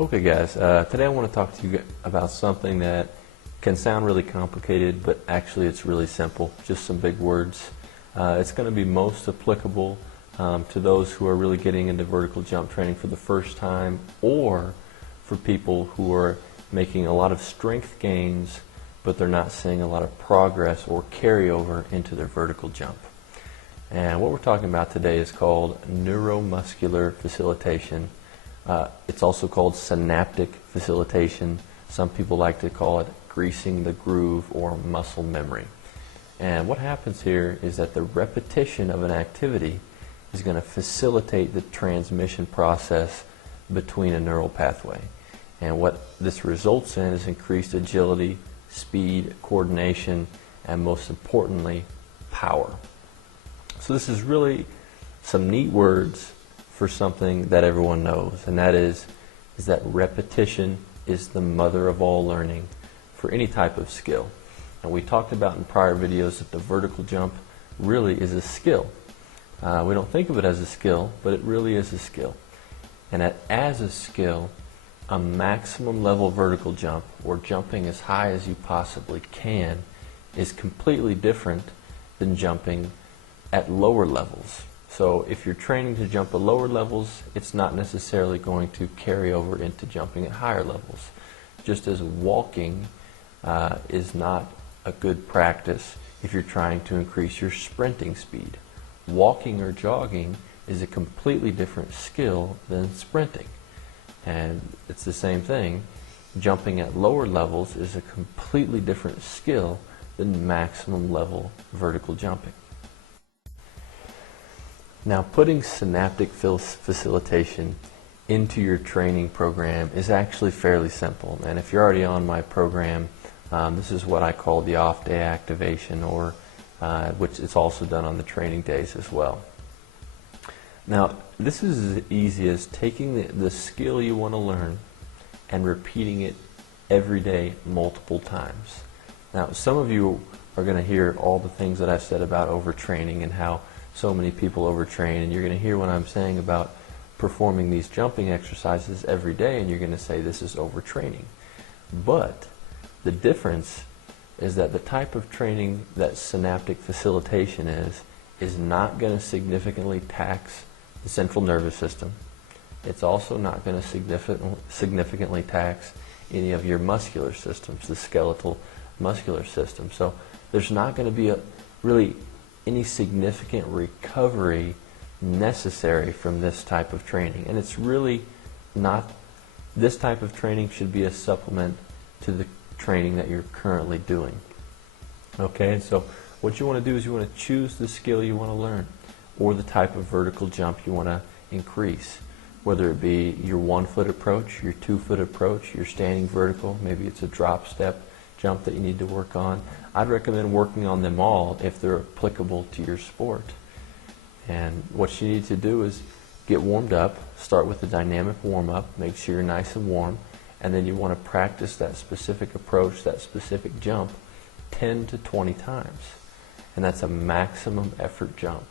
Okay guys, today I want to talk to you about something that can sound really complicated, but actually it's really simple, just some big words. It's going to be most applicable to those who are really getting into vertical jump training for the first time, or for people who are making a lot of strength gains, but they're not seeing a lot of progress or carryover into their vertical jump. And what we're talking about today is called neuromuscular facilitation. It's also called synaptic facilitation. Some people like to call it greasing the groove or muscle memory. And what happens here is that the repetition of an activity is going to facilitate the transmission process between a neural pathway. And what this results in is increased agility, speed, coordination, and most importantly, power. So this is really some neat words for something that everyone knows, and that is that repetition is the mother of all learning for any type of skill. And we talked about in prior videos that the vertical jump really is a skill. We don't think of it as a skill, but it really is a skill. And as a skill, a maximum level vertical jump, or jumping as high as you possibly can, is completely different than jumping at lower levels. So if you're training to jump at lower levels, it's not necessarily going to carry over into jumping at higher levels. Just as walking is not a good practice if you're trying to increase your sprinting speed. Walking or jogging is a completely different skill than sprinting. And it's the same thing. Jumping at lower levels is a completely different skill than maximum level vertical jumping. Now, putting synaptic facilitation into your training program is actually fairly simple. And if you're already on my program, this is what I call the off-day activation, or which is also done on the training days as well. Now, this is as easy as taking the skill you want to learn and repeating it every day multiple times. Now, some of you are going to hear all the things that I've said about overtraining and how so many people overtrain, and you're going to hear what I'm saying about performing these jumping exercises every day, and you're going to say this is overtraining. But the difference is that the type of training that synaptic facilitation is not going to significantly tax the central nervous system. It's also not going to significantly tax any of your muscular systems, the skeletal muscular system. So there's not going to be really any significant recovery necessary from this type of training. And it's really not, this type of training should be a supplement to the training that you're currently doing. Okay, and so what you want to do is you want to choose the skill you want to learn, or the type of vertical jump you want to increase, whether it be your 1-foot approach, your 2-foot approach, your standing vertical, maybe it's a drop step jump that you need to work on. I'd recommend working on them all if they're applicable to your sport. And what you need to do is get warmed up, start with a dynamic warm-up, make sure you're nice and warm, and then you want to practice that specific approach, that specific jump 10 to 20 times. And that's a maximum effort jump.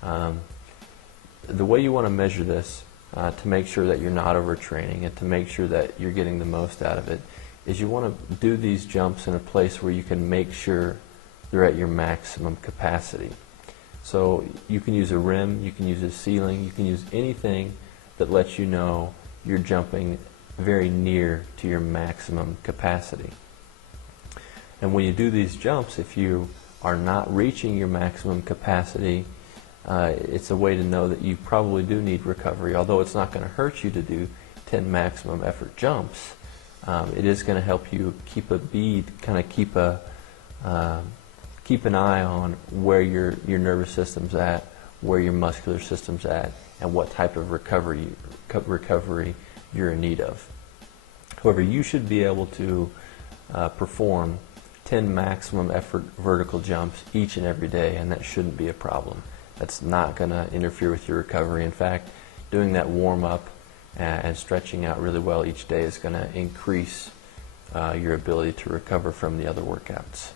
The way you want to measure this to make sure that you're not overtraining and to make sure that you're getting the most out of it is you want to do these jumps in a place where you can make sure they're at your maximum capacity. So you can use a rim, you can use a ceiling, you can use anything that lets you know you're jumping very near to your maximum capacity. And when you do these jumps, if you are not reaching your maximum capacity, it's a way to know that you probably do need recovery. Although it's not going to hurt you to do 10 maximum effort jumps, it is going to help you keep a bead, kind of keep an eye on where your nervous system's at, where your muscular system's at, and what type of recovery you're in need of. However, you should be able to perform 10 maximum effort vertical jumps each and every day, and that shouldn't be a problem. That's not going to interfere with your recovery. In fact, doing that warm-up and stretching out really well each day is going to increase your ability to recover from the other workouts.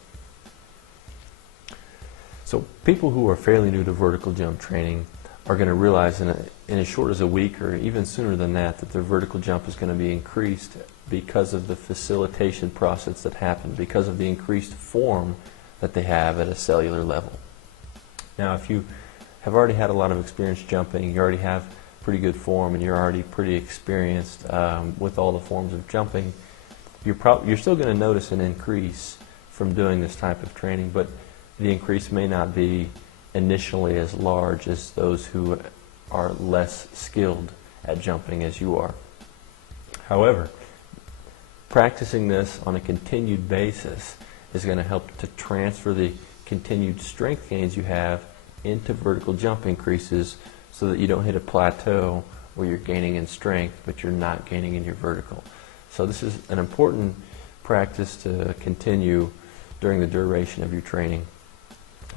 So people who are fairly new to vertical jump training are going to realize in as short as a week or even sooner than that their vertical jump is going to be increased because of the facilitation process that happened, because of the increased form that they have at a cellular level. Now, if you have already had a lot of experience jumping, you already have pretty good form, and you're already pretty experienced with all the forms of jumping, you're still going to notice an increase from doing this type of training, but the increase may not be initially as large as those who are less skilled at jumping as you are. However, practicing this on a continued basis is going to help to transfer the continued strength gains you have into vertical jump increases so that you don't hit a plateau where you're gaining in strength but you're not gaining in your vertical. So this is an important practice to continue during the duration of your training.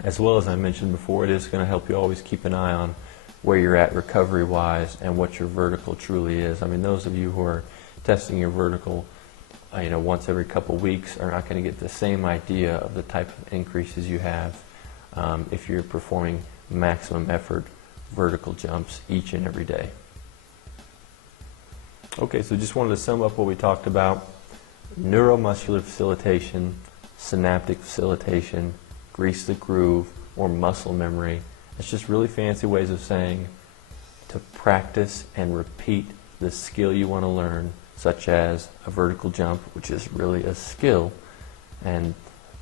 As well as I mentioned before, it is going to help you always keep an eye on where you're at recovery-wise and what your vertical truly is. I mean, those of you who are testing your vertical once every couple weeks are not going to get the same idea of the type of increases you have if you're performing maximum effort vertical jumps each and every day. Okay, so just wanted to sum up what we talked about: neuromuscular facilitation, synaptic facilitation, grease the groove, or muscle memory. It's just really fancy ways of saying to practice and repeat the skill you want to learn, such as a vertical jump, which is really a skill. And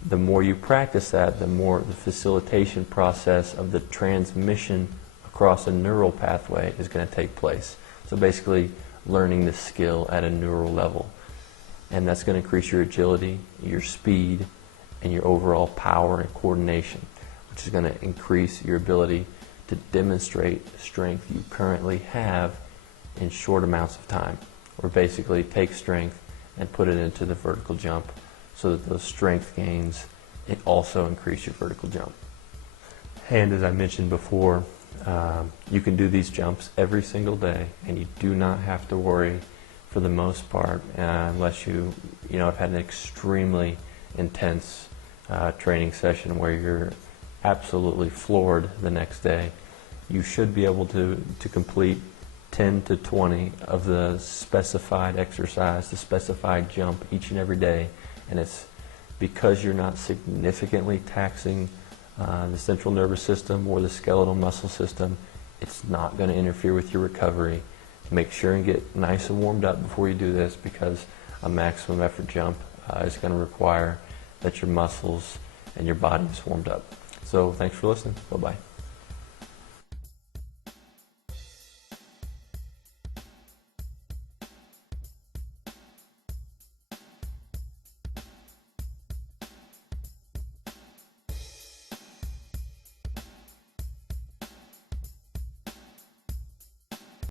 the more you practice that, the more the facilitation process of the transmission across a neural pathway is going to take place. So basically learning the skill at a neural level. And that's going to increase your agility, your speed, and your overall power and coordination, which is going to increase your ability to demonstrate strength you currently have in short amounts of time, or basically take strength and put it into the vertical jump so that those strength gains also increase your vertical jump. And as I mentioned before, you can do these jumps every single day, and you do not have to worry for the most part, unless you have had an extremely intense training session where you're absolutely floored the next day. You should be able to complete 10 to 20 of the specified exercise, the specified jump each and every day, and it's because you're not significantly taxing the central nervous system or the skeletal muscle system. It's not going to interfere with your recovery. Make sure and get nice and warmed up before you do this, because a maximum effort jump is going to require that your muscles and your body is warmed up. So thanks for listening. Bye-bye.